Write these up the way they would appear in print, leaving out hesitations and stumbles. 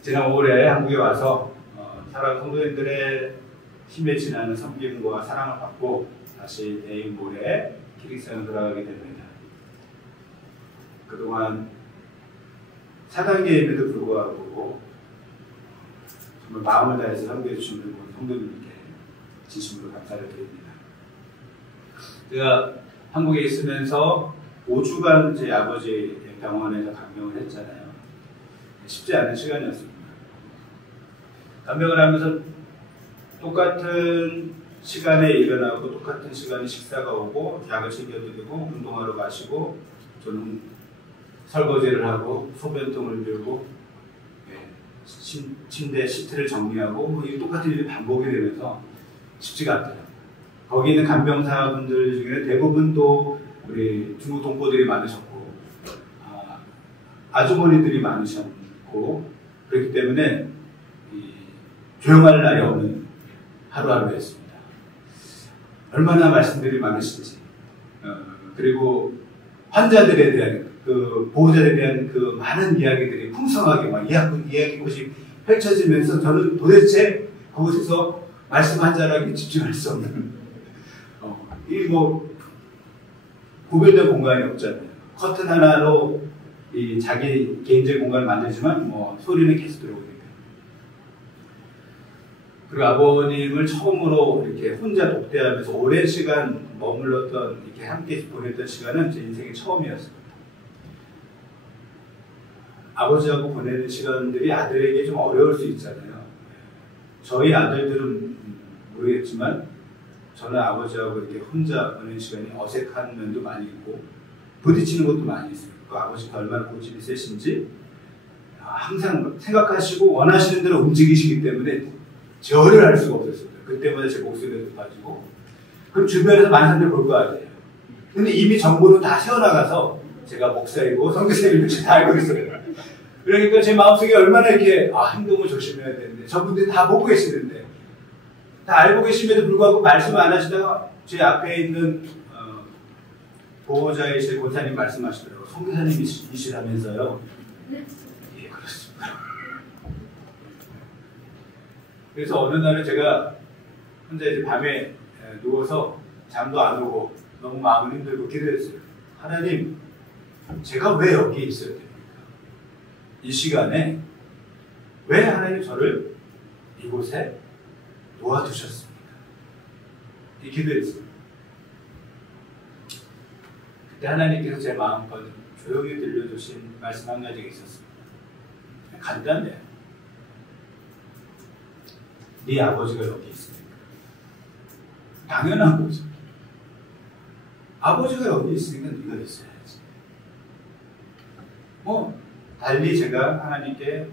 지난 5월에 한국에 와서 사랑하는 성도님들의 힘에 지나는 섬김과 사랑을 받고 다시 내일 모레 기릭산으로 돌아가게 됩니다. 그동안 사단계임에도 불구하고 정말 마음을 다해서 섬겨 주시는 성도님께 진심으로 감사를 드립니다. 제가 한국에 있으면서 5주간 제 아버지 병원에서 간병을 했잖아요. 쉽지 않은 시간이었습니다. 간병을 하면서 똑같은 시간에 일어나고 똑같은 시간에 식사가 오고 약을 챙겨드리고 운동하러 가시고 저는 설거지를 하고 소변통을 들고 침대 시트를 정리하고 뭐 이 똑같은 일이 반복이 되면서 쉽지가 않더라고요. 거기 있는 간병사분들 중에 대부분 또 우리 중국 동포들이 많으셨고 아주머니들이 많으셨고 그렇기 때문에 조용할 날이 없는 하루하루였습니다. 얼마나 말씀들이 많으신지 그리고 환자들에 대한 보호자들에 대한 많은 이야기들이 풍성하게 막 이야기꽃이 펼쳐지면서 저는 도대체 그곳에서 말씀 한 자락에 집중할 수 없는 이 구별된 공간이 없잖아요. 커튼 하나로 이 자기 개인적인 공간을 만들지만 소리는 계속 들어오니까. 그리고 아버님을 처음으로 이렇게 혼자 독대하면서 오랜 시간 머물렀던 이렇게 함께 보냈던 시간은 제 인생의 처음이었습니다. 아버지하고 보내는 시간들이 아들에게 좀 어려울 수 있잖아요. 저희 아들들은 모르겠지만 저는 아버지하고 이렇게 혼자 보내는 시간이 어색한 면도 많이 있고 부딪히는 것도 많이 있어요. 그 아버지가 얼마나 고집이 세신지 항상 생각하시고 원하시는 대로 움직이시기 때문에 절을 할 수가 없었습니다. 그때마다 제 목소리가 높아지고 그럼 주변에서 많은 사람들이 볼 거 아니에요. 근데 이미 정보는 다 새어나가서 제가 목사이고 선교사님을 다 알고 있어요. 그러니까 제 마음속에 얼마나 이렇게 행동을 조심해야 되는데 저분들이 다 보고 계시는데 다 알고 계심에도 불구하고 말씀 안 하시다가 제 앞에 있는 보호자이실 권사님 말씀하시더라고요. 선교사님이시라면서요. 예, 그렇습니다. 그래서 어느 날은 제가 혼자 이제 밤에 누워서 잠도 안 오고 너무 마음이 힘들고 기도했어요. 하나님, 제가 왜 여기 있어야 됩니까? 이 시간에 왜 하나님 저를 이곳에 놓아두셨습니까? 이 기도했어요. 그때 하나님께서 제 마음껏 조용히 들려주신 말씀 한 가지가 있었습니다. 간단해요. 네 아버지가 여기 있으니까. 당연한 거죠. 아버지가 여기 있으니까 네가 있어야지. 달리 제가 하나님께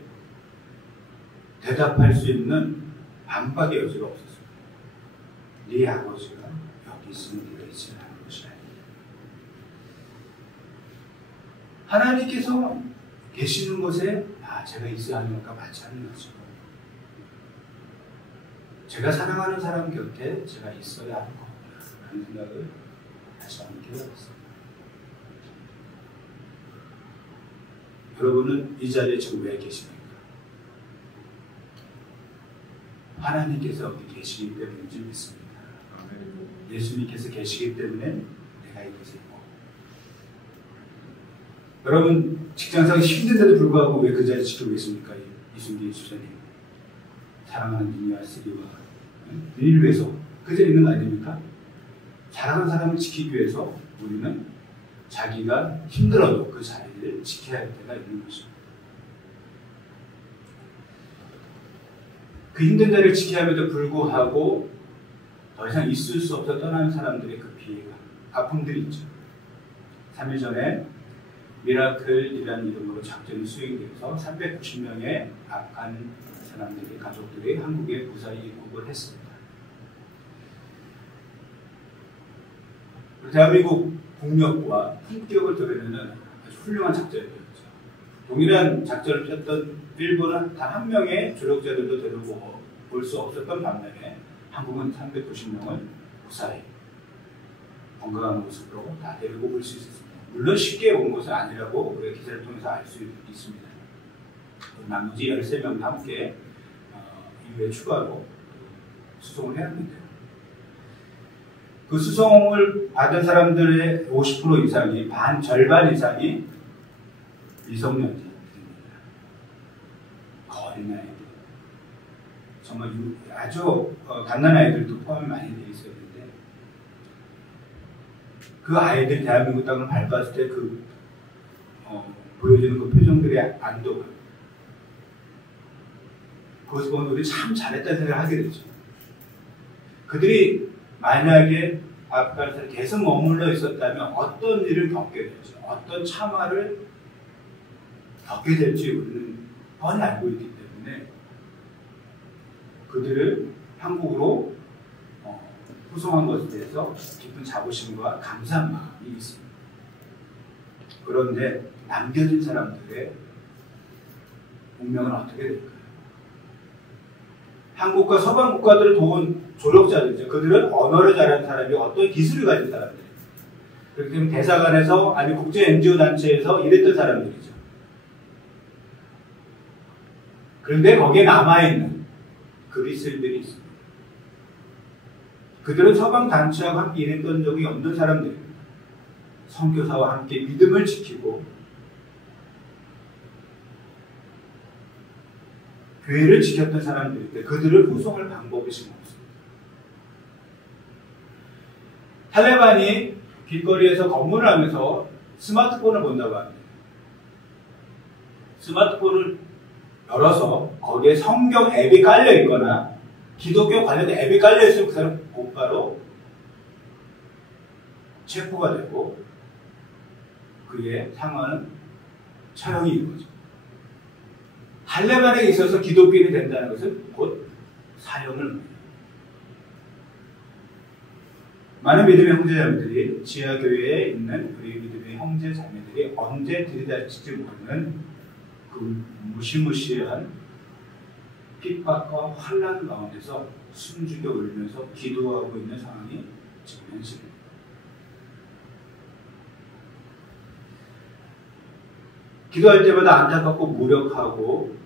대답할 수 있는 반박의 여지가 없었습니다. 네 아버지가 여기 있으면 네가 있어야 하는 것이 아니에요. 하나님께서 계시는 곳에 제가 있어야 하는 것과 맞지 않는 거죠. 제가 사랑하는 사람 곁에 제가 있어야 하는 거라는 생각을 다시 한번 깨달았습니다. 여러분은 이 자리에 지금 왜 계십니까? 하나님께서 여기 계시기 때문인지 믿습니다. 예수님께서 계시기 때문에 내가 이곳에 있고 여러분 직장상 힘든데도 불구하고 왜 그 자리에 지키고 계십니까? 이순기 주사님 사랑하는 니니와 스리와 니를 위해서 그 자리에 있는 거 아닙니까? 사랑하는 사람을 지키기 위해서 우리는 자기가 힘들어도 그 자리를 지켜야 할 때가 있는 것입니다. 그 힘든 자리를 지켜야 함에도 불구하고 더 이상 있을 수 없어 떠나는 사람들의 그 비애가 아픔들이 있죠. 3일 전에 미라클이라는 이름으로 작전이 수행되어서 390명의 아프간 사람들의 가족들이 한국에 무사히 입국을 했습니다. 대한민국 국력과 품격을 드러내는 아주 훌륭한 작전이었죠. 동일한 작전을 폈던 일본은 단 한 명의 조력자들도 데리고 올 수 없었던 반면에 한국은 390명을 무사히 건강한 모습으로 다 데리고 올 수 있었습니다. 물론 쉽게 온 것은 아니라고 우리가 기사를 통해서 알 수 있습니다. 나머지 13명도 함께 이후에 추가로 수송을 해야 합니다. 그 수송을 받은 사람들의 50% 이상이 절반 이상이 미성년자입니다. 어린 아이들, 정말 아주 갓난 아이들도 포함이 많이 되어 있었는데 그 아이들이 대한민국 땅을 밟았을 때 보여주는 그 표정들의 안도감, 그것을 보면 우리 참 잘했다는 생각을 하게 되죠. 그들이 만약에 아프가니스탄에 계속 머물러 있었다면 어떤 일을 겪게 될지, 어떤 참화를 겪게 될지 우리는 뻔히 알고 있기 때문에 그들을 한국으로 후송한 것에 대해서 깊은 자부심과 감사한 마음이 있습니다. 그런데 남겨진 사람들의 운명은 어떻게 될까요? 한국과 서방 국가들을 도운 조력자들이죠. 그들은 언어를 잘하는 사람이 어떤 기술을 가진 사람들이에요. 그렇기 때문에 대사관에서 아니 국제 NGO 단체에서 일했던 사람들이죠. 그런데 거기에 남아있는 그리스인들이 있습니다. 그들은 서방 단체와 함께 일했던 적이 없는 사람들입니다. 선교사와 함께 믿음을 지키고 교회를 지켰던 사람들인데 그들을 후송할 방법이 지금 없습니다. 탈레반이 길거리에서 검문을 하면서 스마트폰을 본다고 합니다. 스마트폰을 열어서 거기에 성경 앱이 깔려 있거나 기독교 관련된 앱이 깔려 있으면 그 사람 곧바로 체포가 되고 그의 상황은 처형이 이루어져. 탈레반에게 있어서 기독교인이 된다는 것은 곧 사형을 합니다. 많은 믿음의 형제자매들이 지하교회에 있는 우리 믿음의 형제자매들이 언제 들이닥칠지 모르는 그 무시무시한 핍박과 환란 가운데서 숨죽여 울면서 기도하고 있는 상황이 지금 현실입니다. 기도할 때마다 안타깝고 무력하고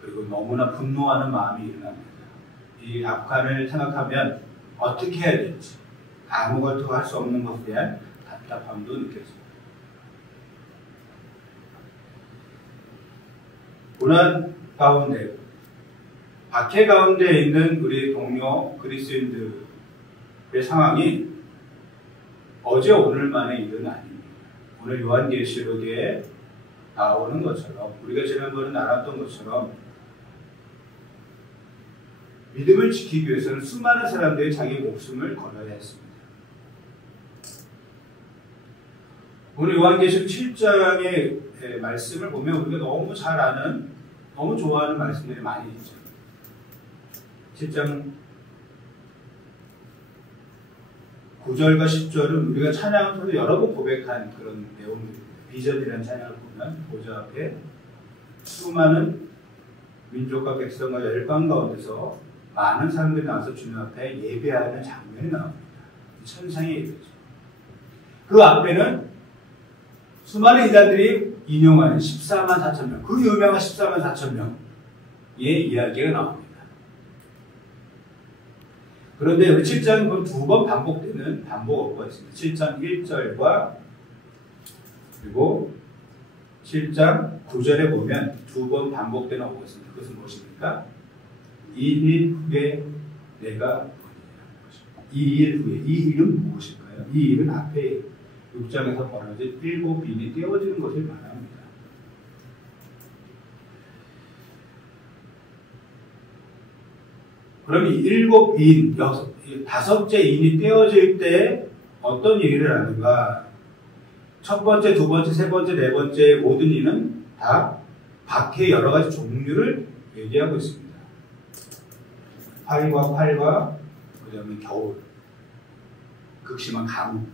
그리고 너무나 분노하는 마음이 일어납니다. 이 아프간을 생각하면 어떻게 해야 될지 아무것도 할 수 없는 것에 대한 답답함도 느껴집니다. 고난 가운데 박해 가운데 있는 우리 동료 그리스인들의 상황이 어제 오늘만의 일은 아닙니다. 오늘 요한계시록에 나오는 것처럼 우리가 지난번에 알았던 것처럼 믿음을 지키기 위해서는 수많은 사람들이 자기 목숨을 걸어야 했습니다. 오늘 요한계시록 7장의 말씀을 보면 우리가 너무 잘 아는, 너무 좋아하는 말씀들이 많이 있죠. 7장 9절과 10절은 우리가 찬양을 통해 여러 번 고백한 그런 내용들입니다. 비전이라는 찬양을 보면 보좌 앞에 수많은 민족과 백성과 열방 가운데서 많은 사람들이 나와서 주님 앞에 예배하는 장면이 나옵니다. 천상의 예배죠. 그 앞에는 수많은 인자들이 인용하는 14만 4천 명, 그 유명한 14만 4천 명의 이야기가 나옵니다. 그런데 7장은 두 번 반복되는 반복어가 있습니다. 7장 1절과 그리고 7장 9절에 보면 두 번 반복되는 어가 있습니다. 그것은 무엇입니까? 이 일 후에 내가 이 일 후에, 이 일은 무엇일까요? 이 일은 앞에 6장에서 벌어진 7인이 떼어지는 것을 말합니다. 그럼 이 7인, 5째 인이 떼어질 때 어떤 일을 하는가? 첫 번째, 두 번째, 세 번째, 네 번째 모든 인은 다 박해의 여러 가지 종류를 얘기하고 있습니다. 활과 그 다음에 겨울, 극심한 가뭄,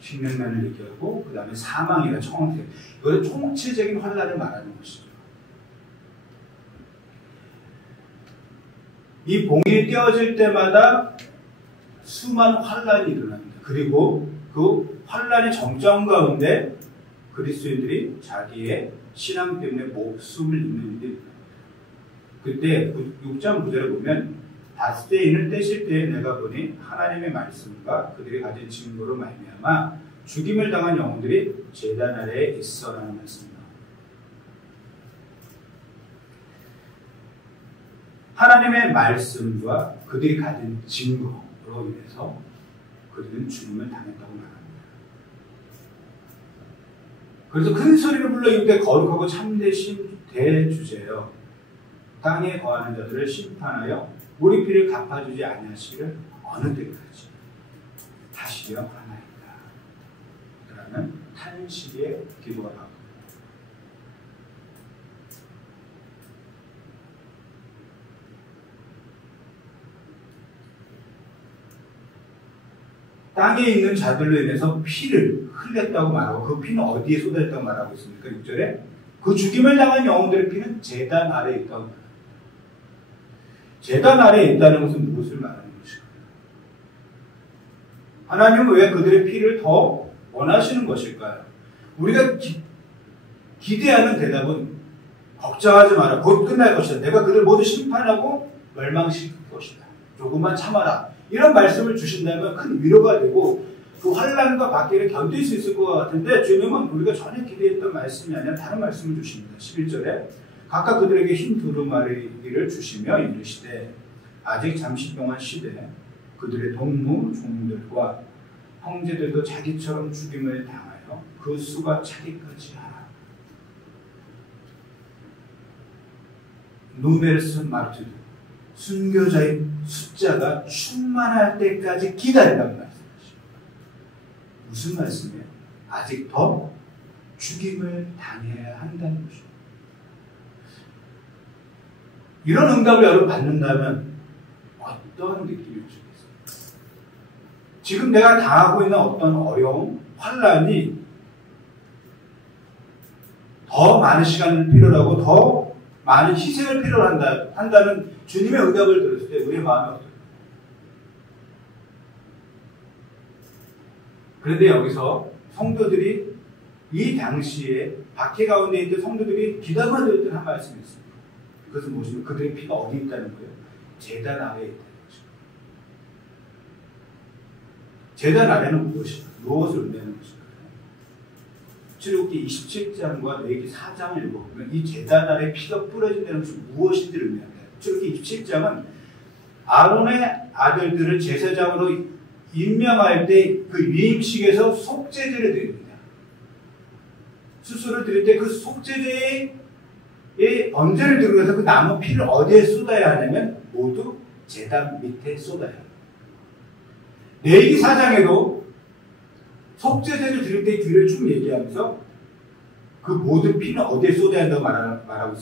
식량난을 얘기하고 그 다음에 사망이나 청색, 이것은 총체적인 환란을 말하는 것이죠. 이 봉이 떼어질 때마다 수많은 환란이 일어납니다. 그리고 그 환란의 정점 가운데 그리스도인들이 자기의 신앙 때문에 목숨을 잃는 일이 일어납니다. 그때 6장 9절에 보면 닷새인을 떼실 때에 내가 보니 하나님의 말씀과 그들이 가진 증거로 말미암아 죽임을 당한 영혼들이 제단 아래에 있어라는 말씀입니다. 하나님의 말씀과 그들이 가진 증거로 인해서 그들은 죽임을 당했다고 말합니다. 그래서 큰 소리를 불러 이때 거룩하고 참되신 대주제여 땅에 거하는 자들을 심판하여 우리 피를 갚아주지 아니하시기를 어느 때까지 다시려 하나이다 라는 탄식의 기도가 나옵니다. 땅에 있는 자들로 인해서 피를 흘렸다고 말하고 그 피는 어디에 쏟아졌다고 말하고 있습니까? 6절에 그 죽임을 당한 영혼들의 피는 제단 아래에 있다고 말합니다. 제단 아래에 있다는 것은 무엇을 말하는 것일까요? 하나님은 왜 그들의 피를 더 원하시는 것일까요? 우리가 기대하는 대답은 걱정하지 마라. 곧 끝날 것이다. 내가 그들 모두 심판하고 멸망시킬 것이다. 조금만 참아라. 이런 말씀을 주신다면 큰 위로가 되고 그 환난과 박해를 견딜 수 있을 것 같은데 주님은 우리가 전혀 기대했던 말씀이 아니라 다른 말씀을 주십니다. 11절에 각각 그들에게 흰 두루마리를 주시며 이르시되 아직 잠시 동안 쉬되 그들의 동무 종들과 형제들도 자기처럼 죽임을 당하여 그 수가 차기까지 하라. 누베르스 마르투드 순교자의 숫자가 충만할 때까지 기다리라는 말씀이십니다. 무슨 말씀이에요? 아직 더 죽임을 당해야 한다는 것입니다. 이런 응답을 여러분 받는다면 어떤 느낌이 오시겠어요? 지금 내가 당하고 있는 어떤 어려움, 환난이 더 많은 시간을 필요로 하고 더 많은 희생을 필요로 한다는 주님의 응답을 들었을 때 우리의 마음이 어떨까요? 그런데 여기서 성도들이 이 당시에 박해 가운데 있던 성도들이 기다려 드렸던 한 말씀이 있습니다. 그것은 무엇이냐면 그들의 피가 어디 있다는 거예요? 제단 아래에 있다는 거죠. 제단 아래는 무엇일까요? 무엇을 의미하는 것일까요? 출애굽기 27장과 레위기 4장을 읽어보면 이 제단 아래 피가 뿌려진다는 것이 무엇인지를 의미합니다. 출애굽기 27장은 아론의 아들들을 제사장으로 임명할 때 그 위임식에서 속죄제를 드립니다. 수술을 드릴 때 그 속죄제의 번제를 들고 가서 그 남은 피를 어디에 쏟아야 하냐면 모두 제단 밑에 쏟아야 합니다. 레위기 4장에도 속죄제를 드릴 때의 규례를 쭉 얘기하면서 그 모든 피는 어디에 쏟아야 한다고 말하고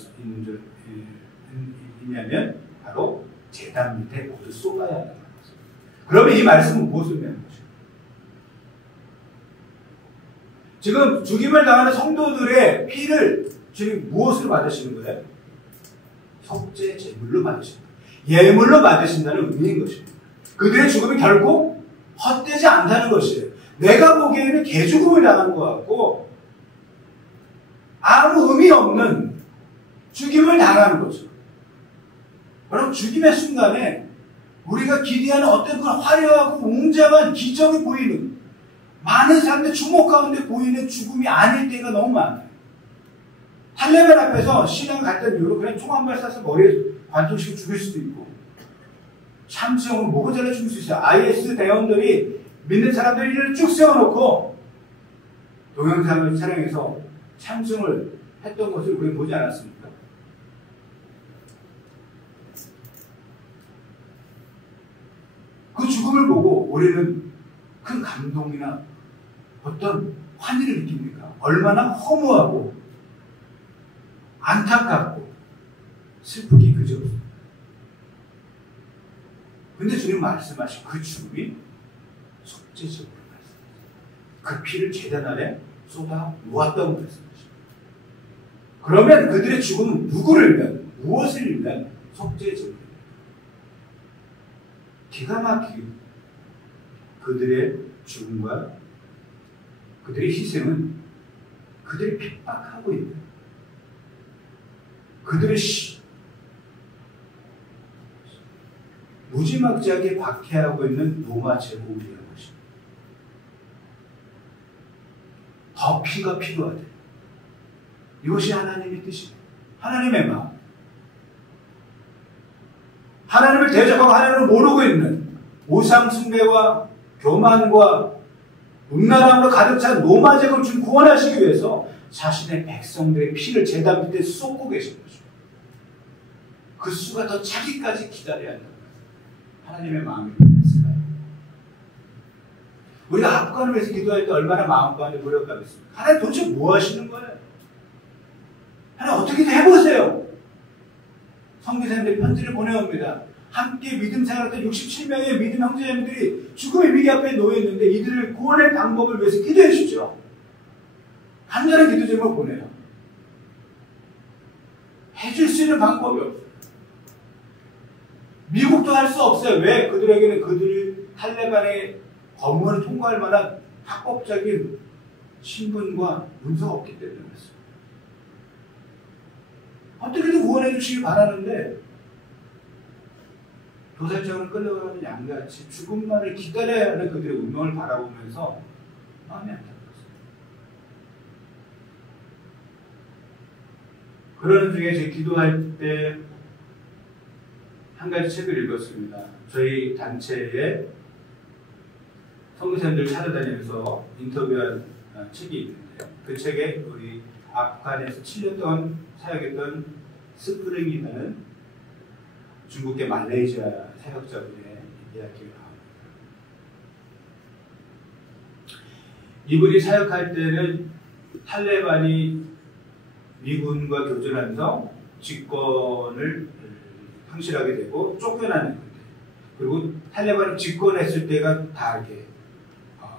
있냐면 바로 제단 밑에 모두 쏟아야 한다는 거죠. 그러면 이 말씀은 무엇을 의미하는 것입니까? 지금 죽임을 당하는 성도들의 피를 지금 무엇으로 받으시는 거예요? 속죄 제물로 받으시는 거예요. 예물로 받으신다는 의미인 것입니다. 그들의 죽음이 결코 헛되지 않다는 것이에요. 내가 보기에는 개죽음을 당하는 것 같고 아무 의미 없는 죽임을 당하는 거죠. 여러분 죽임의 순간에 우리가 기대하는 어떤 그런 화려하고 웅장한 기적이 보이는 많은 사람들 주목 가운데 보이는 죽음이 아닐 때가 너무 많아요. 탈레반 앞에서 신앙 갔던 이유로 그냥 총 한 발 쏴서 머리에 관통시켜 죽일 수도 있고 참수형으로 목을 잘라 죽일 수 있어요. IS 대원들이 믿는 사람들을 쭉 세워놓고 동영상을 촬영해서 참승을 했던 것을 우리는 보지 않았습니까? 그 죽음을 보고 우리는 큰 감동이나 어떤 환희를 느낍니까? 얼마나 허무하고 안타깝고 슬프기 그지없습니다. 근데 주님 말씀하신 그 죽음이 속죄적으로 말씀하십니다. 그 피를 제단 아래 쏟아 놓았다고 말씀하십니다. 그러면 그들의 죽음은 누구를 위한, 무엇을 위한 속죄적입니다. 기가 막히게 그들의 죽음과 그들의 희생은 그들이 핍박하고 있는 그들의 무지막지하게 박해하고 있는 로마 제국이라는 것입니다. 더 피가 필요하대. 이것이 하나님의 뜻이에요. 하나님의 마음. 하나님을 대적하고 하나님을 모르고 있는 우상 숭배와 교만과 음란함으로 가득 찬 로마 제국을 좀 구원하시기 위해서 자신의 백성들의 피를 제단 밑에 쏟고 계신 것입니다. 그 수가 더 차기까지 기다려야 한다. 하나님의 마음이 변했을까요? 우리가 아프간을 위해서 기도할 때 얼마나 마음가운데 노력하겠습니까? 하나님 도대체 뭐 하시는 거예요? 하나님 어떻게든 해보세요. 선교사님들이 편지를 보내옵니다. 함께 믿음 생활했던 67명의 믿음 형제자매들이 죽음의 위기 앞에 놓여있는데 이들을 구원할 방법을 위해서 기도해 주십시오. 간절한 기도 제목을 보내요. 해줄 수 있는 방법이 없어요. 미국도 할 수 없어요. 왜? 그들에게는 그들 탈레반의 검문을 통과할 만한 합법적인 신분과 문서가 없기 때문에 그렇습니다. 어떻게든 구원해 주시길 바라는데 도살장으로 끌려가는 양같이 죽음만을 기다려야 하는 그들의 운명을 바라보면서 마음이 안타깝습니다. 그러는 중에 제 기도할 때 한 가지 책을 읽었습니다. 저희 단체에 선교사님들 찾아다니면서 인터뷰한 책이 있는데요. 그 책에 우리 아프간에서 7년 동안 사역했던 스프링이라는 중국계 말레이시아 사역자분의 이야기가 나옵니다. 이분이 사역할 때는 탈레반이 미군과 교전하면서 집권을 상실하게 되고 쫓겨나는 건데, 그리고 탈레반이 집권했을 때가 다 이렇게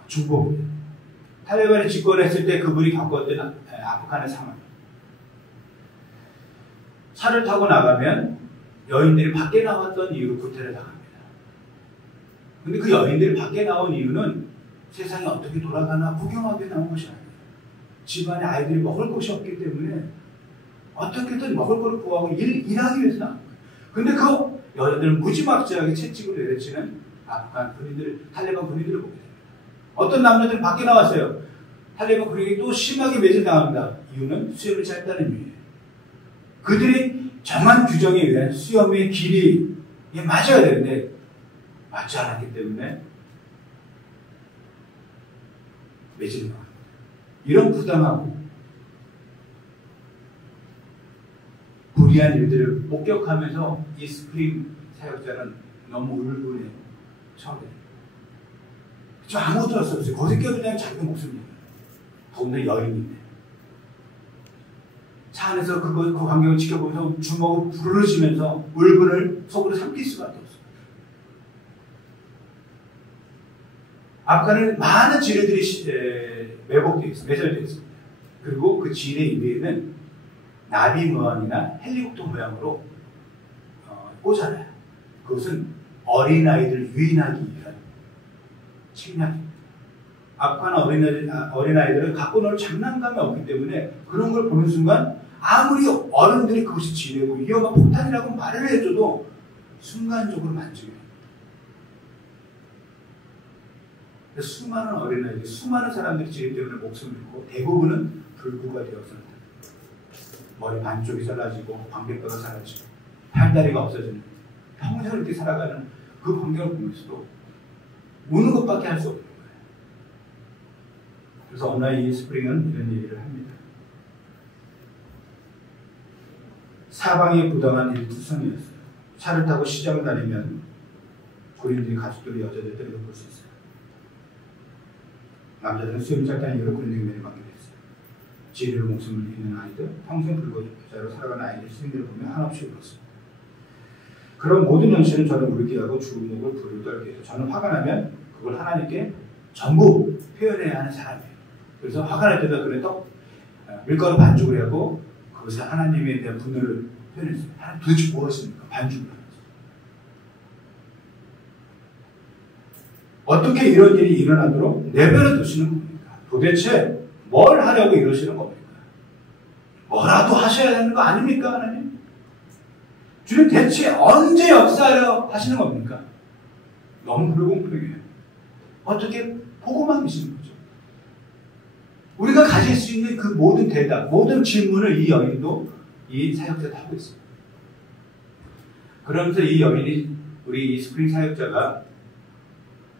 중복입니다. 탈레반이 집권했을 때 그분이 겪었던 아프간의 상황. 차를 타고 나가면 여인들이 밖에 나왔던 이유로 구태를 당합니다. 근데 그 여인들이 밖에 나온 이유는 세상이 어떻게 돌아가나 구경하게 나온 것이 아니에요. 집안에 아이들이 먹을 것이 없기 때문에 어떻게든 먹을 것을 구하고 일하기 위해서 나온 거예요. 근데 그 여자들은 무지막지하게 채찍으로 내려치는 아프간 군인들, 탈레반 군인들을 보게 됩니다. 어떤 남자들은 밖에 나왔어요. 탈레반 군인이 또 심하게 매질당합니다. 이유는 수염을 짧다는 이유예요. 그들이 정한 규정에 의한 수염의 길이 맞아야 되는데 맞지 않았기 때문에 매질당합니다. 이런 부당하고 불의한 일들을 목격하면서 이 스프링 사역자는 너무 울분해요. 처음에. 저 아무것도 할 수 없어요. 거기서 껴들면 자기 목숨입니다. 더군다나 여인인데. 차 안에서 그 광경을 지켜보면서 주먹을 부르시면서 울분을 속으로 삼킬 수밖에 없습니다. 아프간에는 많은 지뢰들이 매복되어 있습니다. 매설되어 있습니다. 그리고 그 지뢰 위에는 나비 모양이나 헬리콥터 모양으로 꽂아놔요. 그것은 어린아이들 유인하기 위한 책략입니다. 아프간 어린아이들은 갖고 놀 장난감이 없기 때문에 그런 걸 보는 순간 아무리 어른들이 그것이 지뢰고 위험한 폭탄이라고 말을 해줘도 순간적으로 만지게 됩니다. 수많은 어린아이들, 수많은 사람들이 지뢰 때문에 목숨을 잃고 대부분은 불구가 되어서 머리 반쪽이 잘라지고 광대뼈가 사라지고 팔다리가 없어지는 평생 이렇게 살아가는 그 광경을 보면서도 우는 것밖에 할 수 없는 거예요. 그래서 어느 날 이 스프링은 이런 얘기를 합니다. 사방이 부당한 일투성이었어요. 차를 타고 시장을 다니면 군인들이 가족들이 여자들 때리고 볼 수 있어요. 남자들은 수염이 짧다는 이유로 군인에게 매료받게 됐어요. 지뢰로 목숨을 잃는 아이들, 평생 불구자로 살아가는 아이들, 시민들을 보면 한없이 울었습니다. 그런 모든 현실은 저는 울게 하고 주목을 불을 떨게 해요. 저는 화가 나면 그걸 하나님께 전부 표현해야 하는 사람이에요. 그래서 화가 날 때도 그래 밀가루 반죽을 하고 그것을 하나님에 대한 분노를 표현했습니다. 하나님 도대체 무엇입니까? 반죽을 하면서. 어떻게 이런 일이 일어나도록 내버려 두시는 겁니까? 도대체 뭘 하려고 이러시는 겁니까? 뭐라도 하셔야 되는 거 아닙니까, 하나님? 주님 대체 언제 역사하려 하시는 겁니까? 너무 불공평해요. 어떻게 보고만 계시는 거죠? 우리가 가질 수 있는 그 모든 대답, 모든 질문을 이 여인도, 이 사역자도 하고 있습니다. 그러면서 이 여인이, 우리 이 스프링 사역자가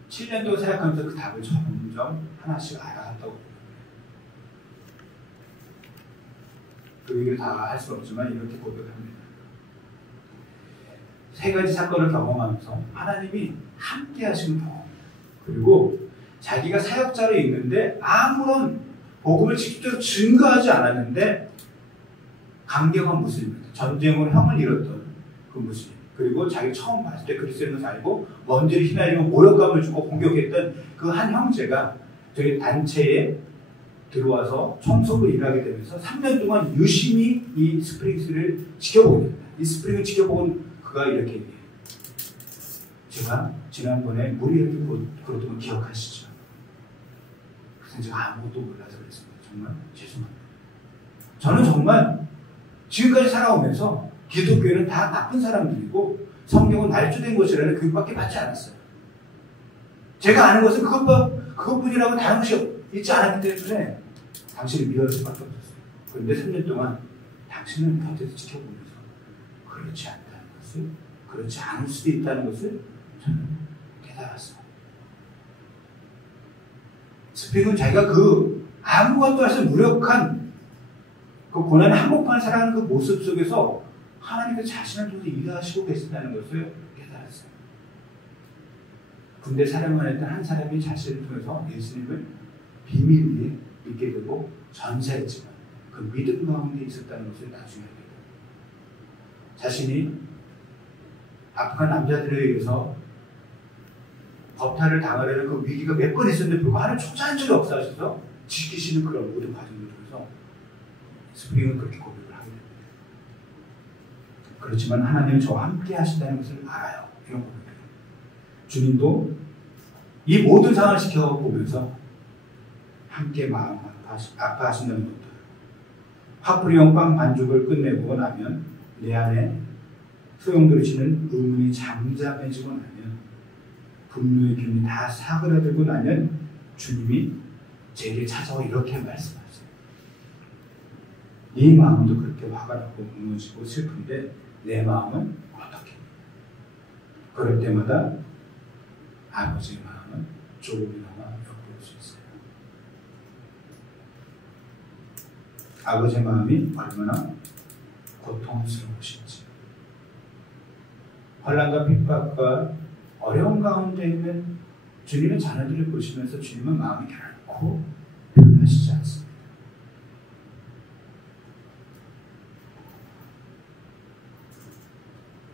7년 동안 사역하면서 그 답을 점점 하나씩 알아갔다고. 그 얘기를 다 할 수 없지만 이렇게 고백합니다. 3가지 사건을 경험하면서 하나님이 함께 하시는 경험, 그리고 자기가 사역자로 있는데 아무런 복음을 직접적으로 증거하지 않았는데 강경한 무슬림입니다. 전쟁으로 형을 잃었던 그 무슬림, 그리고 자기 처음 봤을 때 그리스도인을 알고 먼지를 휘날리고 모욕감을 주고 공격했던 그 한 형제가 저희 단체에 들어와서 청소부 일하게 되면서 3년 동안 유심히 이 스프링스를 지켜보게 됩니다. 이 스프링을 지켜본 그가 이렇게 얘기해요. 제가 지난번에 무리에게 그랬던 거 기억하시죠? 그래서 제가 아무것도 몰라서 그랬습니다. 정말 죄송합니다. 저는 정말 지금까지 살아오면서 기독교회는 다 나쁜 사람들이고 성경은 날조된 것이라는 교육밖에 받지 않았어요. 제가 아는 것은 그것뿐이라고 다른 것이 있지 않았기 때문에 당신을 믿을 수밖에 없었어요. 그런데 3년 동안 당신을 곁에서 지켜보면서 그렇지 않다는 것을, 그렇지 않을 수도 있다는 것을 저는 깨달았어요. 스프링은 자기가 그 아무것도 할 수 없는 무력한 그 고난의 한복판을 살아가는 그 모습 속에서 하나님께서 자신을 통해서 일하시고 계신다는 것을 깨달았어요. 군대 사령만 했던 한 사람이 자신을 통해서 예수님을 비밀리에 믿게 되고 전사했지만 그 믿음 가운데 있었다는 것을 나중에 알게 됩니다. 자신이 아프간 남자들에 의해서 법탈을 당하려는 그 위기가 몇 번 있었는데 불구하고 하나님 초자연적으로 역사하셔서 지키시는 그런 모든 과정을 통해서 스프링은 그렇게 고백을 하게 됩니다. 그렇지만 하나님은 저와 함께 하신다는 것을 알아요. 이런 고백을. 주님도 이 모든 상황을 지켜보면서 함께 마음 아파하신다는 것도, 화풀이용 빵 반죽을 끝내고 나면 내 안에 소용돌이치는 의문이 잠잠해지고 나면, 분노의 기운이 다 사그라들고 나면 주님이 제게 찾아와 이렇게 말씀하세요. 네 마음도 그렇게 화가 나고 무너지고 슬픈데 내 마음은 어떻게? 그럴 때마다 아버지의 마음은 조금이나마 엿볼 수 있어요. 아버지의 마음이 얼마나 고통스러우신지, 환난과 핍박과 어려운 가운데 있는 주님의 자녀들을 보시면서 주님은 마음이 결코 변하시지 않습니다.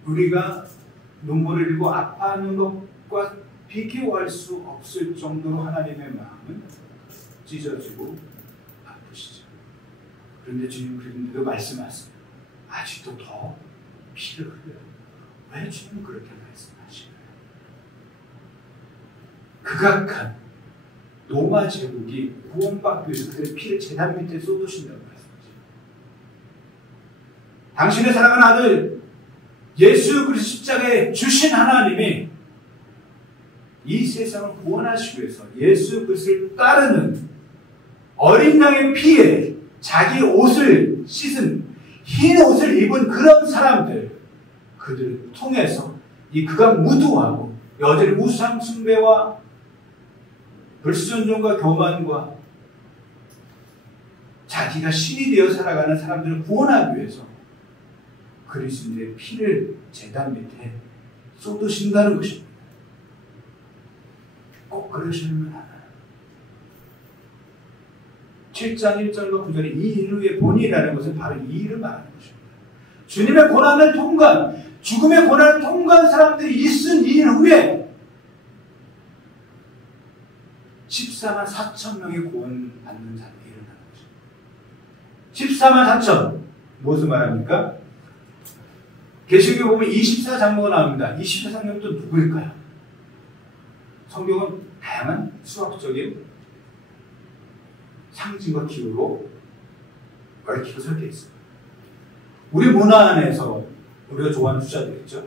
우리가 눈물을 흘리고 아파하는 것과 비교할 수 없을 정도로 하나님의 마음은 찢어지고 아프시죠. 그런데 주님 그런데도 말씀하세요. 아직도 더 피를 흘려요. 왜 주님은 그렇게 말씀하시나요? 극악한 로마 제국이 구원받기 위해서 그들의 피를 제단 밑에 쏟으신다고 말씀하십니다. 당신의 사랑하는 아들 예수 그리스도 십자가에 주신 하나님이 이 세상을 구원하시기 위해서 예수 그리스도를 따르는 어린 양의 피에 자기 옷을 씻은 흰 옷을 입은 그런 사람들, 그들을 통해서 이 극악 무도하고 여전히 우상 숭배와 불순종과 교만과 자기가 신이 되어 살아가는 사람들을 구원하기 위해서 그리스도의 피를 제단 밑에 쏟으신다는 것입니다. 꼭 그러시면 하나요. 7장 1절과 9절에 이 인류의 본이라는 것은 바로 이 일을 말하는 것입니다. 주님의 고난을 통과한, 죽음의 고난을 통과한 사람들이 있은 이 후에 14만 4천 명이 구원받는 자들이 일어나는 것입니다. 14만 4천. 무엇을 말합니까? 계시록에 보면 24장로가 나옵니다. 24장로는 또 누구일까요? 성경은 다양한 수학적인 상징과 기호로 얽히고 설계 있습니다. 우리 문화 안에서 우리가 좋아하는 숫자들 있죠.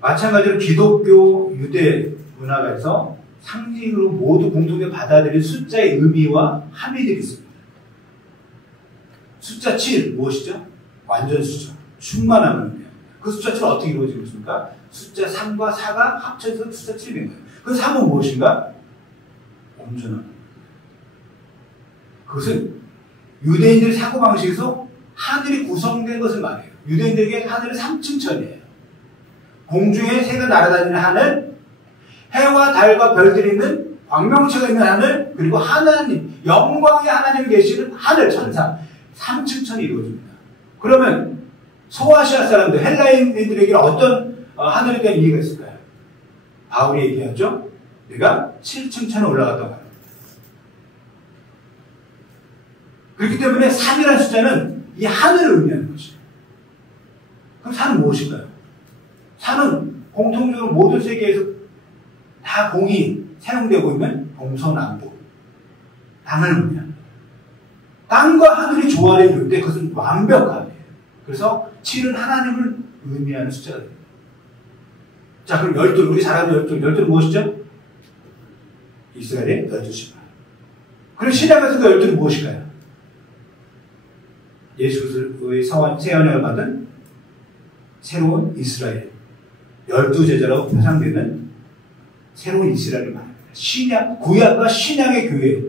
마찬가지로 기독교, 유대 문화에서 상징으로 모두 공통되게 받아들인 숫자의 의미와 함의들이 있습니다. 숫자 7 무엇이죠? 완전 숫자, 충만함을 의미합니다. 그 숫자 7은 어떻게 이루어지고 있습니까? 숫자 3과 4가 합쳐서 숫자 7이 된 거예요. 그 3은 무엇인가? 온전함. 그것은 유대인들의 사고방식에서 하늘이 구성된 것을 말해요. 유대인들에게 하늘은 3층천이에요. 공중에 새가 날아다니는 하늘, 해와 달과 별들이 있는 광명체가 있는 하늘, 그리고 하나님, 영광의 하나님이 계시는 하늘, 천사, 3층천이 이루어집니다. 그러면 소아시아 사람들, 헬라인들에게 어떤 하늘에 대한 이해가 있을까요? 바울이 얘기하죠. 내가 7층천에 올라갔다고 합니다. 그렇기 때문에 3이라는 숫자는 이 하늘을 의미하는 것이에요. 그럼 4는 무엇인가요? 4는 공통적으로 모든 세계에서 다 공이 사용되고 있는 동서남북, 땅을 의미합니다. 땅과 하늘이 조화를 이룰 때 그것은 완벽함이에요. 그래서 7은 하나님을 의미하는 숫자가 됩니다. 자, 그럼 12, 우리 잘 아는 12는 무엇이죠? 이스라엘의 12지파. 그럼 신약에서 그 12는 무엇일까요? 예수 그리스도의 세언을 받은 새로운 이스라엘, 12제자라고 표상되는 새로운 이스라엘을 말합니다. 신약, 구약과 신약의 교회,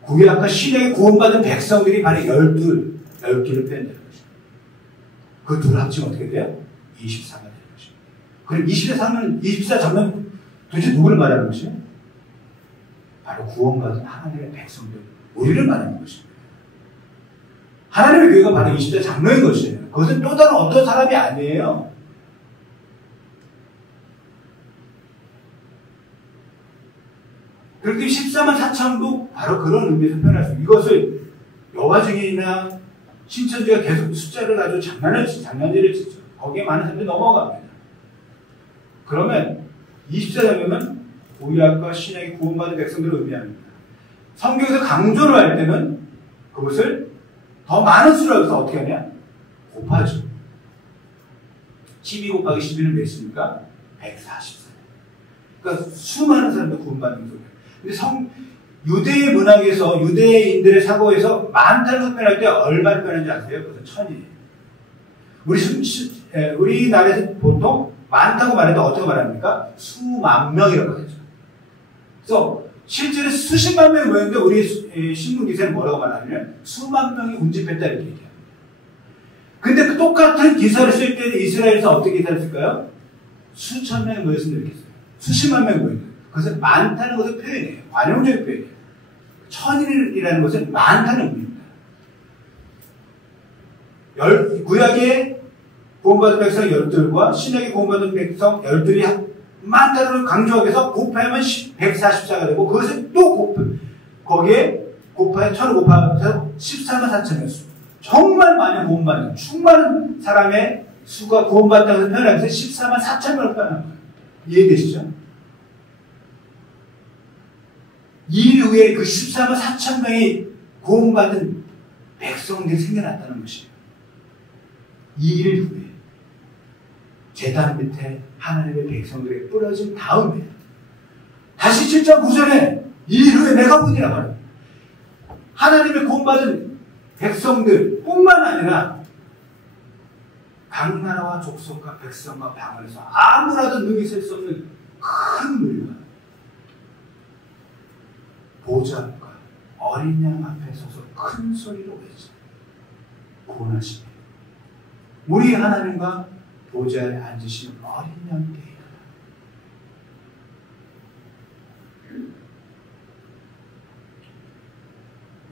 구약과 신약의 구원받은 백성들이 바로 12개를 표현되는 것입니다. 그 둘을 합치면 어떻게 돼요? 24가 되는 것입니다. 그럼 24 전면 도대체 누구를 말하는 것이에요? 바로 구원받은 하나님의 백성들, 우리를 말하는 것입니다. 하나님의 교회가 바로 20대 장로인 것이에요. 그것은 또 다른 어떤 사람이 아니에요. 그렇게 14만 4천도 바로 그런 의미에서 표현할 수 있어요. 이것을 여화증인이나 신천지가 계속 숫자를 가지고 장난질을 치죠. 거기에 많은 사람들이 넘어갑니다. 그러면 24장면은 구약과 신약의 구원받은 백성들을 의미합니다. 성경에서 강조를 할 때는 그것을 더 많은 수로 해서 어떻게 하냐? 곱하죠. 12 곱하기 12는 몇입니까? 144. 그러니까 수많은 사람들 구원받는 소리예요. 근데 유대의 문학에서, 유대인들의 사고에서 많다는 걸 표현할 때 얼마를 표현하는지 아세요? 그것은 1000이에요. 우리나라에서 보통 많다고 말할 때 어떻게 말합니까? 수만 명이라고 하죠. 그래서 실제로 수십만 명이 모였는데 우리 신문 기사는 뭐라고 말하냐면 수만 명이 운집했다 이렇게 얘기합니다. 근데 그 똑같은 기사를 쓸 때는 이스라엘에서 어떻게 기사를 쓸까요? 수천 명이 모였으면 이렇게 써요. 수십만 명이 모였는데 그것은 많다는 것을 표현해요. 관용적인 표현이에요. 1000이라는 것은 많다는 의미입니다. 구약의 구원받은 백성 12과 신약의 구원받은 백성 12이 많다는 강조하기 위해서 곱하면 144가 되고 그것을 또 거기에 곱하여 1000을 곱하면서 14만 4천이었습니다. 정말 많은 구원받는 충만한 사람의 수가 구원받다고 해서 표현하면서 14만 4천명을 표현한 거예요. 이해되시죠? 이 후에 그 14만 4천 명이 구원받은 백성들이 생겨났다는 것이에요. 이 일 후에 제단 밑에 하나님의 백성들이 뿌려진 다음에 다시 7장 9절에 이 일 후에 내가 보니라 말합니다. 하나님의 구원받은 백성들 뿐만 아니라 각 나라와 족속과 백성과 방언에서 아무나도 능히 셀 수 없는 큰 물과 보좌 앞과 어린 양 앞에 서서 큰 소리로 외쳐 구원하시네. 우리 하나님과 보좌에 앉으신 어린 양께이다.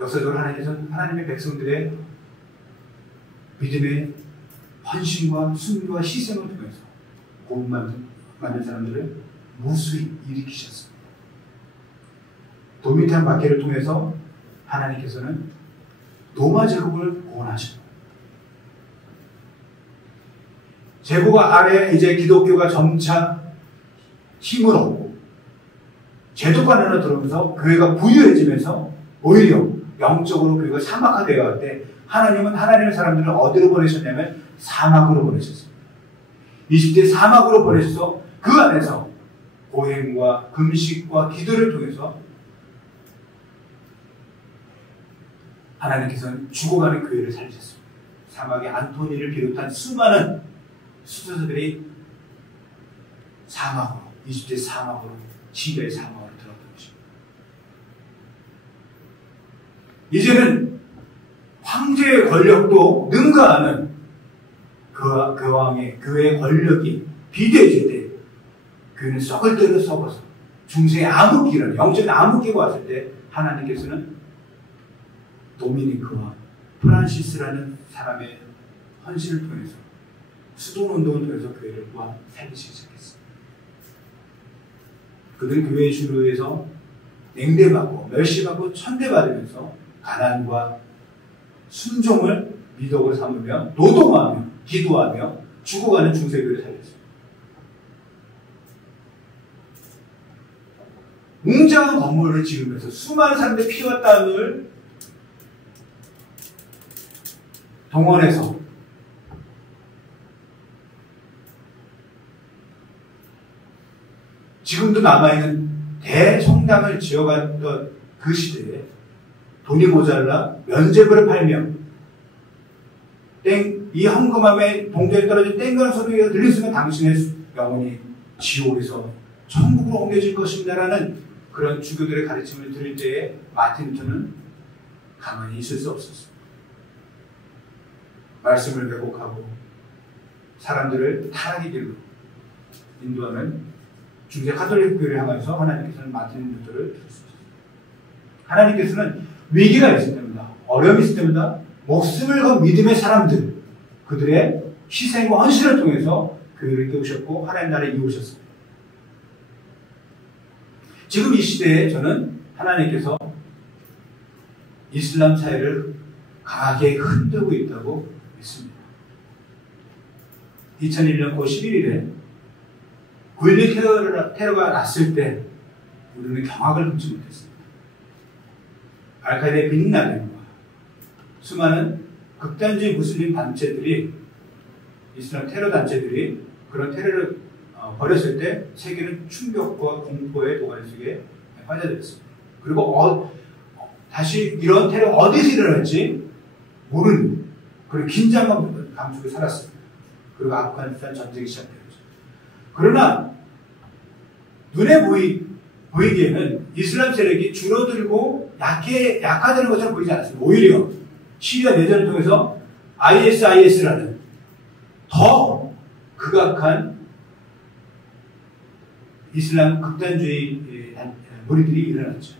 역사적으로 하나님께서는 하나님의 백성들의 믿음의 헌신과 순교와 희생을 통해서 구원받는 사람들을 무수히 일으키셨습니다. 도미탄 박해를 통해서 하나님께서는 로마 제국을 구원하셨습니다. 제국 아래 이제 기독교가 점차 힘을 얻고 제도관으로 들어오면서 교회가 부유해지면서 오히려 영적으로 교회가 사막화되어 갈 때 하나님은 하나님의 사람들을 어디로 보내셨냐면 사막으로 보내셨습니다. 20대 사막으로 보내셔서 그 안에서 고행과 금식과 기도를 통해서 하나님께서는 죽어가는 교회를 살리셨습니다. 사막의 안토니를 비롯한 수많은 수도사들이 사막으로, 20대 사막으로, 시리아의 사막으로 들어갔던 것입니다. 이제는 황제의 권력도 능가하는 그 왕의 교회의 권력이 비대해질 때 교회는 썩을 대로 썩어서 중세의 암흑기를, 영적인 암흑기가 왔을 때 하나님께서는 도미니크와 프란시스라는 사람의 헌신을 통해서 수동운동을 통해서 교회를 구한 살리시기 시작했습니다. 그들은 교회의 주로에서 냉대받고 멸시받고 천대받으면서 가난과 순종을 미덕으로 삼으며 노동하며 기도하며 죽어가는 중세교회를 살렸습니다. 웅장한 건물을 지으면서 수많은 사람들의 피와 땀을 동원해서 지금도 남아있는 대성당을 지어갔던 그 시대에 돈이 모자라 면죄부를 팔며 이 헝금함에 동전이 떨어진 땡그란 소리가 들렸으면 당신의 영혼이 지옥에서 천국으로 옮겨질 것입니다라는 그런 주교들의 가르침을 들을 때에 마틴 루터는 가만히 있을 수 없었습니다. 말씀을 왜곡하고 사람들을 타락의 길로 인도하는 중세 가톨릭 교회를 향해서 하나님께서는 마틴 루터를 들으셨습니다. 하나님께서는 위기가 있을 때마다, 어려움이 있을 때마다 목숨을 건 믿음의 사람들, 그들의 희생과 헌신을 통해서 교회를 깨우셨고 하나님 나라에 이루셨습니다. 지금 이 시대에 저는 하나님께서 이슬람 사회를 강하게 흔들고 있다고 믿습니다. 2001년 9월 11일에 9.11 테러가 났을 때 우리는 경악을 금치 못했습니다. 알카이다의 빈라덴과 수많은 극단주의 무슬림 단체들이, 이슬람 테러 단체들이 그런 테러를 벌였을 때 세계는 충격과 공포의 도가니 속에 빠져들었습니다. 그리고 다시 이런 테러 어디서 일어날지 모르는 그런 긴장감 감축에 살았습니다. 그리고 아프가니스탄 전쟁이 시작되었죠. 그러나 눈에 보이기에는 이슬람 세력이 줄어들고 약화되는 것처럼 보이지 않습니다. 오히려 시리아 내전을 통해서 ISIS라는 더 극악한 이슬람 극단주의 무리들이 일어났죠.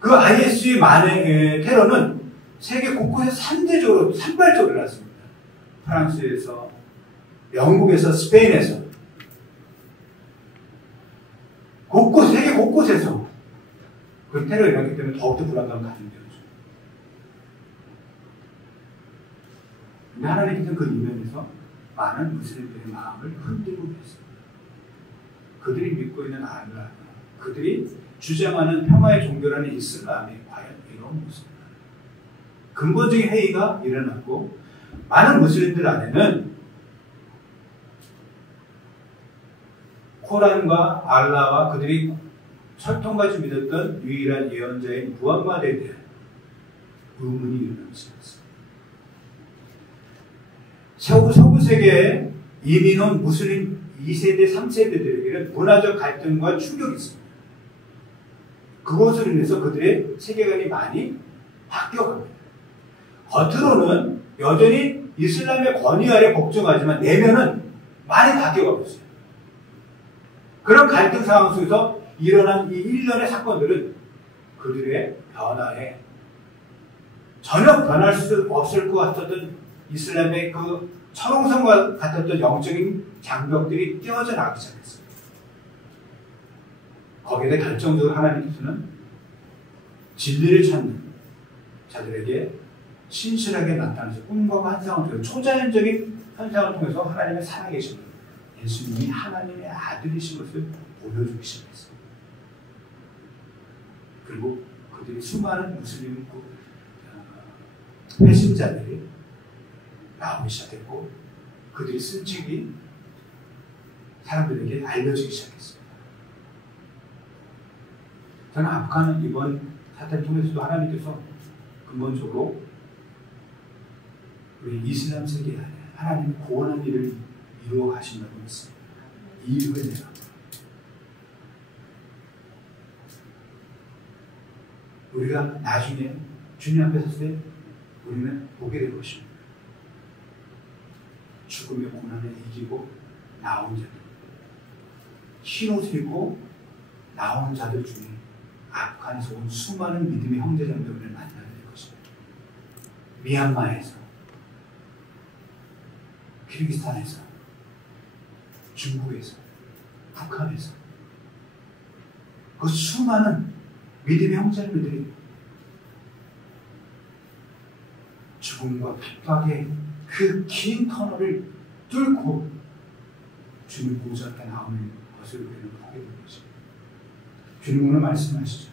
그 IS의 만의 테러는 세계 곳곳에서 산발적으로 일어났습니다. 프랑스에서, 영국에서, 스페인에서, 세계 곳곳에서 그 테러가 일어났기 때문에 더욱더 불안감을 가지게 되었죠. 근데 하나님께서는 그 이면에서 많은 무슬림들의 마음을 흔들고 계십니다. 그들이 믿고 있는 알라, 그들이 주장하는 평화의 종교라는 이슬람이 과연 이런 모습인가? 근본적인 회의가 일어났고 많은 무슬림들 안에는 코란과 알라와 그들이 철통같이 믿었던 유일한 예언자인 무함마드에 대한 의문이 일어나기 시작했습니다. 서구 세계에 이민 온 무슬림 2세대, 3세대들에게는 문화적 갈등과 충격이 있습니다. 그것으로 인해서 그들의 세계관이 많이 바뀌어갑니다. 겉으로는 여전히 이슬람의 권위 아래 복종하지만 내면은 많이 바뀌어가고 있어요. 그런 갈등 상황 속에서 일어난 이 일련의 사건들은 그들의 변화에 전혀 변할 수 없을 것 같았던 이슬람의 그 철옹성과 같았던 영적인 장벽들이 띄어져 나가기 시작했습니다. 거기에 결정적으로 하나님께서는 진리를 찾는 자들에게 신실하게 나타나서 꿈과 환상을 통해서 초자연적인 환상을 통해서 하나님의 살아계신 예수님이 하나님의 아들이신 것을 보여주기 시작했습니다. 그리고 그들이 수많은 무슬림 배신자들이 나오기 시작했고 그들이 쓴 책이 사람들에게 알려지기 시작했습니다. 저는 아프간은 이번 사태를 통해서도 하나님께서 근본적으로 우리 이슬람 세계에 하나님이 구원한 일을 이루어 가신다고 했습니다. 이 일을 내가 우리가 나중에 주님 앞에 섰을 때 우리는 보게 될 것입니다. 죽음의 고난을 이기고 나온 자들, 흰 옷을 입고 나온 자들 중에 아프간에서 온 수많은 믿음의 형제자매들을 만나게 될 것입니다. 미얀마에서, 키르기스탄에서, 중국에서, 북한에서 그 수많은 믿음의 형제자매들이 죽음과 핍박의 그 긴 터널을 뚫고 주님 보좌 앞에 나오는 것을 우리는 보게 되는 것입니다. 주님 오늘 말씀하시죠.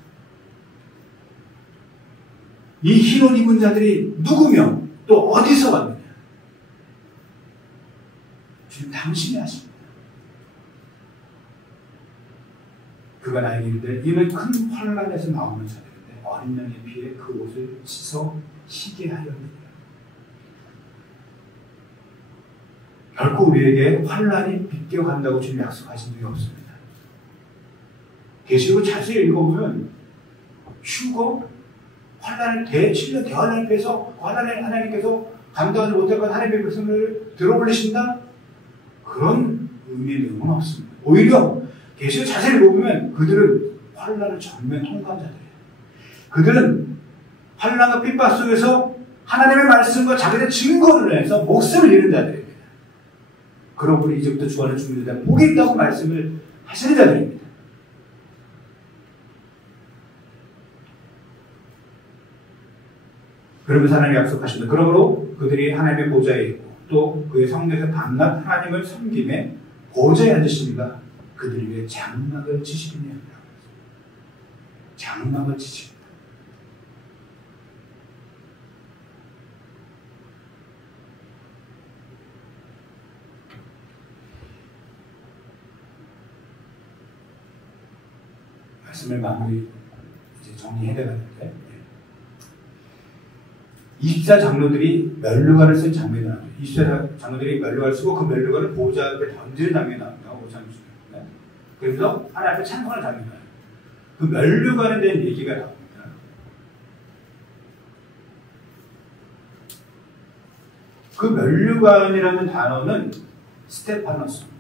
이 흰 옷 입은 자들이 누구며 또 어디서 왔느냐? 주님 당신이 하십니다. 그가 나에게 이르되 이는 큰 환난에서 나오는 자들인데 어린 양의 피에 그 옷을 씻어 희게 하였느니라. 결코 우리에게 환난이 빗겨간다고 주님 약속하신 적이 없습니다. 계시록을 자세히 읽어보면 휴거 환난을 7년 대환난을 피해서 환난을 하나님께서 감당하지 못할 것 하나님의 백성을 들어올리신다? 그런 의미의 내용은 없습니다. 오히려 계시록 자세히 읽어보면 그들은 환난을 전면 통과한 자들이에요. 그들은 환난과 핍박 속에서 하나님의 말씀과 자기의 증거를 해서 목숨을 잃은 자들입니다. 그러고 보니 이제부터 주 안에 죽는 자들 복이 있다고 말씀을 하시는 자들입니다. 그러면서 하나님이 약속하십니다. 그러므로 그들이 하나님의 보좌에 있고 또 그의 성령에서 밤낮 하나님을 섬김에 보좌에 앉으시니까 그들 위에 장막을 치시느냐. 장막을 치십니다. 말씀을 마무리 이제 정리해야 되는데 24 장로들이 멸류관을 쓴 장면이 나와요. 24 장로들이 멸류관을 쓰고 그 멸류관을 보좌 앞에 던지는 장면이 나옵니다. 5장 중에. 그래서 하나님 앞에 찬송하는 장면이 나와요. 그 멸류관에 대한 얘기가 나옵니다. 그 멸류관이라는 단어는 스테파노스입니다.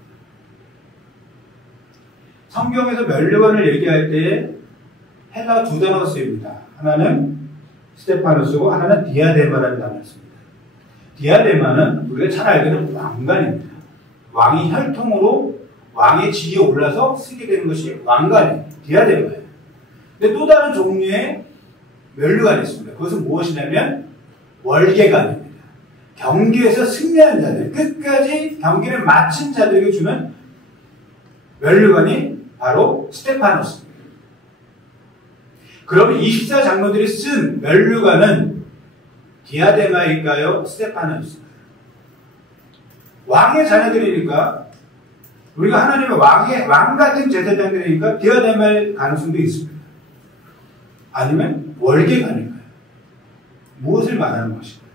성경에서 멸류관을 얘기할 때 헬라어 두 단어가 쓰입니다. 하나는 스테파노스고 하나는 디아데마라는 단어를 씁니다. 디아데마는 우리가 잘 알게 되는 왕관입니다. 왕이 혈통으로 왕의 지위에 올라서 쓰게 되는 것이 왕관이에요. 디아데마예요. 근데 또 다른 종류의 멸류관이 있습니다. 그것은 무엇이냐면 월계관입니다. 경기에서 승리한 자들, 끝까지 경기를 마친 자들에게 주는 멸류관이 바로 스테파노스입니다. 그러면 24 장로들이 쓴 멸류관은 디아데마일까요? 스테파노스일까요? 왕의 자녀들이니까 우리가 하나님의 왕 같은 제사장들이니까 디아데마일 가능성도 있습니다. 아니면 월계관일까요? 무엇을 말하는 것일까요?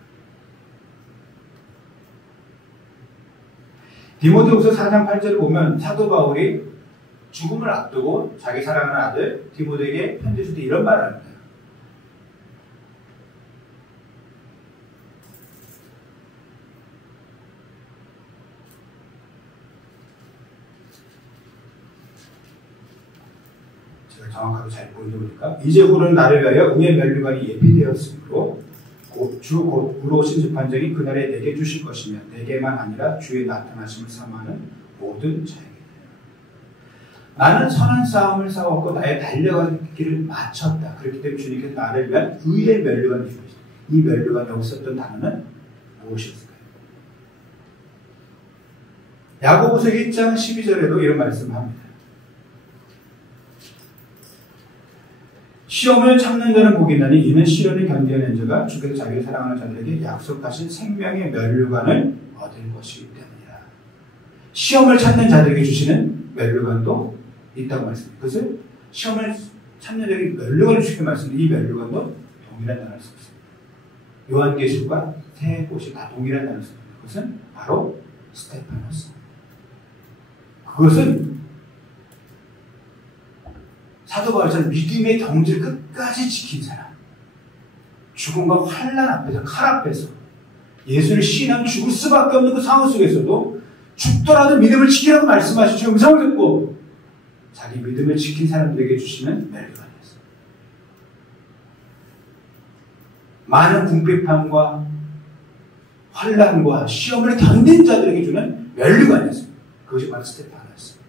디모데후서 4장 8절을 보면 사도 바울이 죽음을 앞두고 자기 사랑하는 아들 디모데에게 편지 쓸 때 이런 말을 합니다. 제가 정확하게 잘 보여드리니까 이제 후는 나를 위하여 의의 멸류관이 예비되었으므로 주 곧으로 오신 재판장이 그날에 내게 주실 것이며 내게만 아니라 주의 나타나심을 사모하는 모든 자에게 나는 선한 싸움을 싸웠고 나의 달려가는 길을 마쳤다. 그렇기 때문에 주님께서 나를 위한 의의 멸류관을 주셨다. 이 멸류관에 없었던 단어는 무엇이었을까요? 야고보서 1장 12절에도 이런 말씀을 합니다. 시험을 참는 자는 복이 있나니 이는 시련을 견디는 자가 주께서 자기를 사랑하는 자들에게 약속하신 생명의 면류관을 얻을 것이기 때문이라. 시험을 참는 자들에게 주시는 면류관도 있다고 말씀합니다. 그것을 시험을 참는 자들에게 면류관을 주시는 말씀인데 이 면류관도 동일한 단어를 쓰고 있습니다. 요한계시록과 세 곳이 다 동일한 단어를 씁니다. 그것은 바로 스테파노스. 그것은 사도 바울처럼 믿음의 경지를 끝까지 지킨 사람, 죽음과 환난 앞에서 칼 앞에서 예수를 시인하면 죽을 수밖에 없는 그 상황 속에서도 죽더라도 믿음을 지키라고 말씀하시죠. 음성을 듣고 자기 믿음을 지킨 사람들에게 주시는 멸류관이었어요. 많은 궁핍함과 환난과 시험을 견딘 자들에게 주는 멸류관이었어요. 그것이 바로 스테파노스였어요.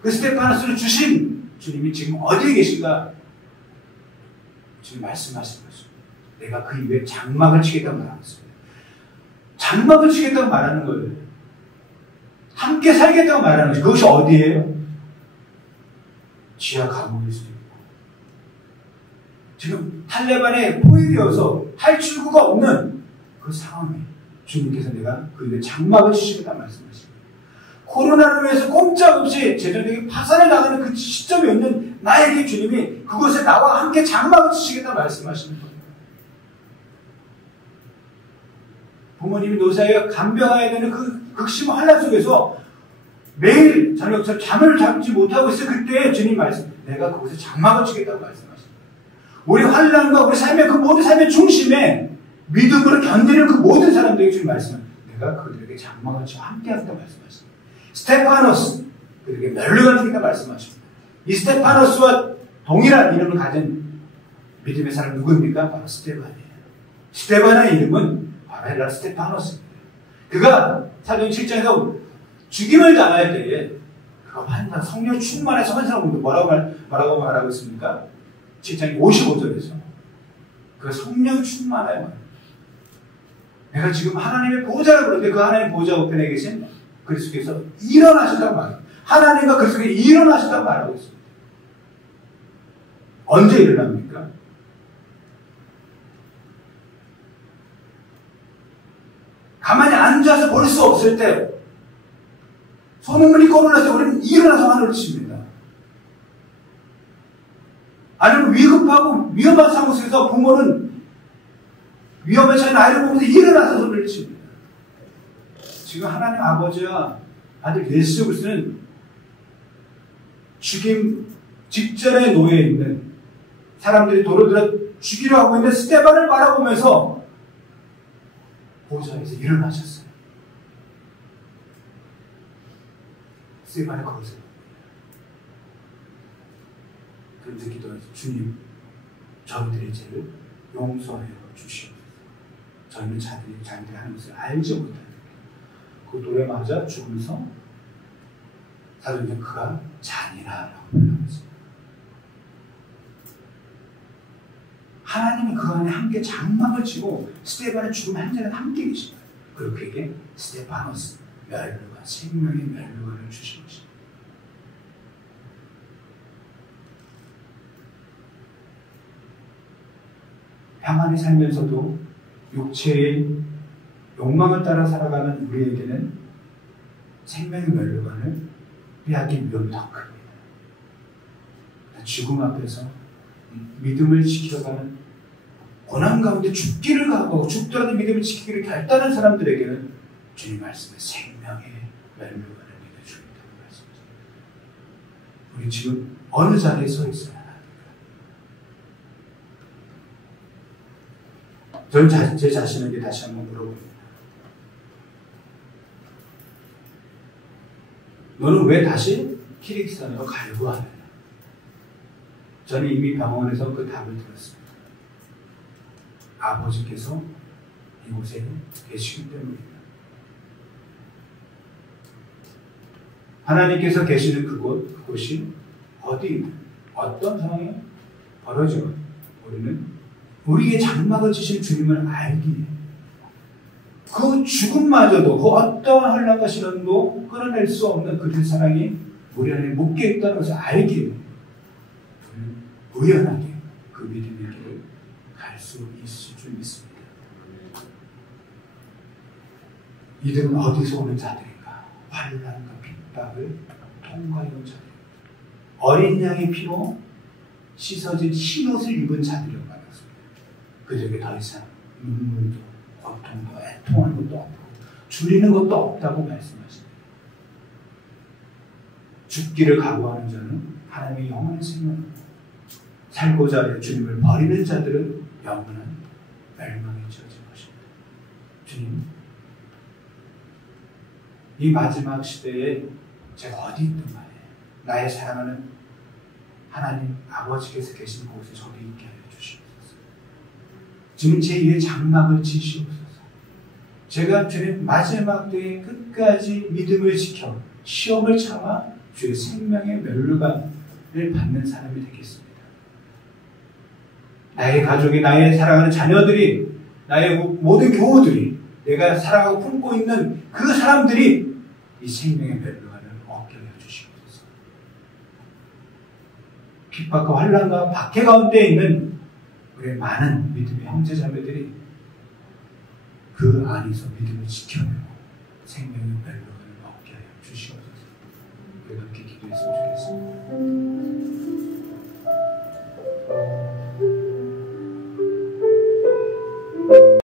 그 스테파노스를 주신 주님이 지금 어디에 계신가? 지금 말씀하시는 것입니다. 내가 그 입에 장막을 치겠다고 말하고 있습니다. 장막을 치겠다고 말하는 거예요. 함께 살겠다고 말하는 것이 그것이 어디예요? 지하 감옥일 수도 있고 지금 탈레반에 포위되어서 탈출구가 없는 그 상황에 주님께서 내가 그 입에 장막을 치시겠다고 말씀하십니다. 코로나로 인해서 꼼짝없이 재정적인 파산을 당하는 그 시점에 있는 나에게 주님이 그곳에 나와 함께 장막을 치시겠다 말씀하시는 거예요. 부모님이 노사에 간병해야 되는 그 극심 환난 속에서 매일 저녁처럼 잠을 잡지 못하고 있을 그때 주님 말씀, 내가 그곳에 장막을 치겠다고 말씀하십니다. 우리 환난과 우리 삶의 그 모든 삶의 중심에 믿음으로 견디는 그 모든 사람들에게 주님 말씀은 내가 그들에게 장막을 치고 함께 하겠다고 말씀하십니다. 스테파노스, 그에게 멸류관을 주겠다 말씀하십니다. 이 스테파노스와 동일한 이름을 가진 믿음의 사람 누구입니까? 바로 스테반이에요. 스테반의 이름은 바로 헬라 스테파노스입니다. 그가 사도행 7장에서 죽임을 당할 때에 그가 환난 성령 충만해서 환상을 뭐라고 말하고 있습니까? 7장 55절에서 그가 성령 충만해요. 내가 지금 하나님의 보호자라고 그러는데 그 하나님의 보호자 우편에 계신 그리스도께서 일어나신다고 말합니다. 하나님과 그리스도께서 일어나신다고 말하고 있습니다. 언제 일어납니까? 가만히 앉아서 볼 수 없을 때 소문이 꺼물었을 때 우리는 일어나서 하늘을 칩니다. 아니면 위급하고 위험한 상황 속에서 부모는 위험에 처한 아이를 보면서 일어나서 소리를 칩니다. 지금 하나님 아버지와 아들 예수 그리스도는 죽임 직전에 놓여 있는 사람들이 돌을 들어 죽이려 하고 있는 스테반을 바라보면서 보좌에서 일어나셨어요. 스테반의 거기서 그런데 기도해서 주님 저희들의 죄를 용서하여 주시옵소서. 저희는 자기들이 하는 것을 알지 못합니다. 그 노래 맞아 죽으면서 사도행전 그가 잔이라라고 말합니다. 하나님은 그 안에 함께 장막을 치고 스테반의 죽음 현장에 함께 계신 거예요. 그리고 그에게 스테파노스 멸류관, 생명의 멸류관을 주신 것입니다. 평안히 살면서도 육체의 욕망을 따라 살아가는 우리에게는 생명의 멸류관을 빼앗긴 위험이 더 큽니다. 죽음 앞에서 믿음을 지켜가는 고난 가운데 죽기를 각오하고 죽더라도 믿음을 지키기를 결단한 사람들에게는 주님 말씀에 생명의 멸류관을 믿어주겠다고 말씀하십니다. 우리 지금 어느 자리에 서 있어야 합니까? 저는 제 자신에게 다시 한번 물어봅니다. 너는 왜 다시 키르기스탄으로 가려고 하느냐? 저는 이미 병원에서 그 답을 들었습니다. 아버지께서 이곳에 계시기 때문입니다. 하나님께서 계시는 그곳이 어디이든 어떤 상황이 벌어지건 우리는 우리의 장막을 치신 주님을 알기에 그 죽음마저도 그 어떠한 환난과 시련도 끌어낼 수 없는 그들의 사랑이 우리 안에 묶여 있다는 것을 알기에 우리는 의연하게 그 하나님의 길을 갈 수 있을 줄 믿습니다. 이들은 어디서 오는 자들인가? 환난과 핍박을 통과해온 자들. 어린 양의 피로 씻어진 흰옷을 입은 자들이라고 말했습니다. 그들에게 더 이상 눈물도 고통도 애통하는 것도 없고 줄이는 것도 없다고 말씀하십니다. 죽기를 각오하는 자는 하나님의 영원한 생명을, 살고자 하여 주님을 버리는 자들은 영원한 멸망에 처해질 것입니다. 주님, 이 마지막 시대에 제가 어디 있든 간에 나의 사랑하는 하나님 아버지께서 계신 곳에 저도 있게 하여 주시옵소서. 주님, 제 위에 장막을 지시옵소서. 제가 주님 마지막 때에 끝까지 믿음을 지켜 시험을 참아 주의 생명의 멸류관을 받는 사람이 되겠습니다. 나의 가족이, 나의 사랑하는 자녀들이, 나의 모든 교우들이, 내가 사랑하고 품고 있는 그 사람들이 이 생명의 멸류관을 얻게 하여 주시옵소서. 핍박과 환난과 박해 가운데 있는 우리 많은 믿음의 형제자매들이 그 안에서 믿음을 지켜내고 생명의 멸류관을 얻게 하여 주시옵소서. 우리가 함께 기도했으면 좋겠습니다.